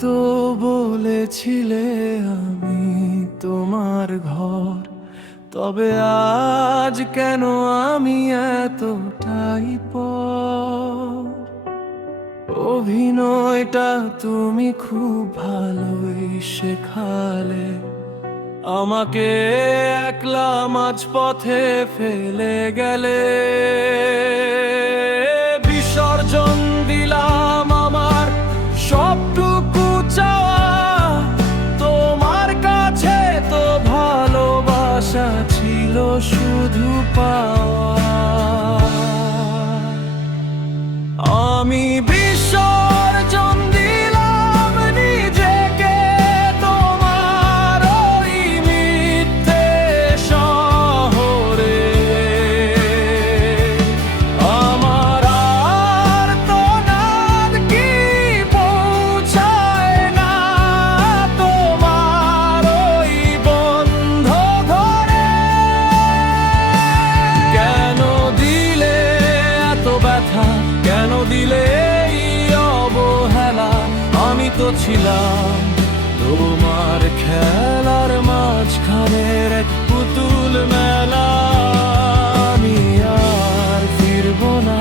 তো বলেছিলে আমি তোমার ঘর, তবে আজ কেন আমি এতটাই পর? অভিনয়টা তুমি খুব ভালোই শেখালে, আমাকে একলা মাঝপথে ফেলে গেলে। বিসর্জন দিলাম আমার সবটুকু চাওয়া, তোমার কাছে তো ভালোবাসা ছিল শুধু পাওয়া। আমি বিসর্জন দিলাম নিজেকে তোমার ওই মিথ্যে শহরে। আমার আর্তনাদ কি পৌঁছায় না তোমার ওই বন্ধ ঘরে? কেন দিলে এত ব্যথা, কেন দিলে এই অবহেলা? আমি তো ছিলাম তোমার খেলার মাঝখানের এক পুতুল মেলা। আমি আর ফিরবো না,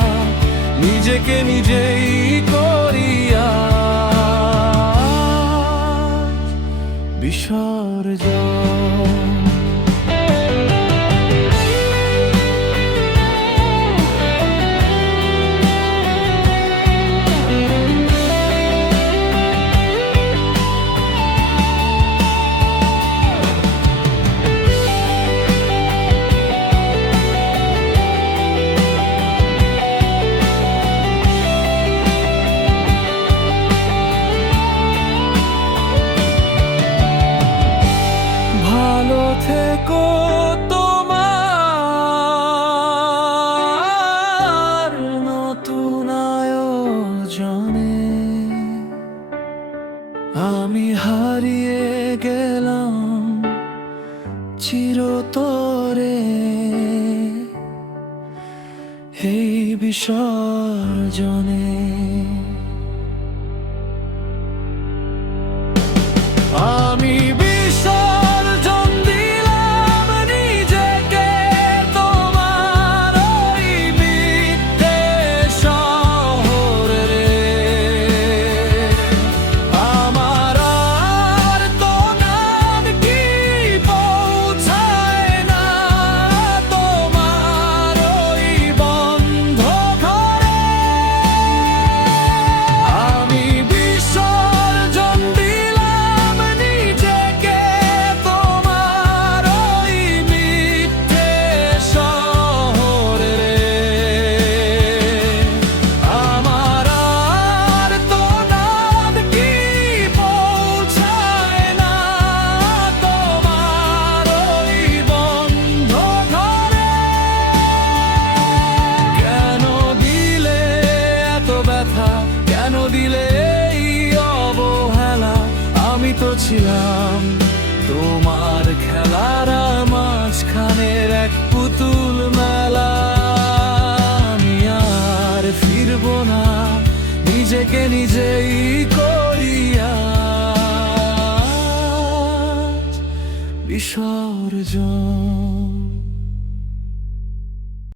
নিজেকে নিজেই করিয়া বিসর্জন। ভালো থেকো তোমার নতুন আয়োজনে। আমি হারিয়ে গেলাম চিরতরে এই বিসর্জনে। আমি বিসর্জন দিলাম নিজেকে তোমার ওই মিথ্যে শহরে। আমার আর্তনাদ কি পৌঁছায় না তোমার ওই বন্ধ ঘরে? আমি বিসর্জন দিলাম নিজেকে তোমার ওই মিথ্যে শহরে। আমার আর্তনাদ কি পৌঁছায় না তোমার ওই বন্ধ ঘরে? কেন দিলে এত ব্যথা, কেন দিলে এই অবহেলা? আমি তো ছিলাম তোমার খেলার মাঝখানের এক পুতুল মেলা। আমি আর ফিরবো না, নিজেকে নিজেই করিয়া বিসর্জন।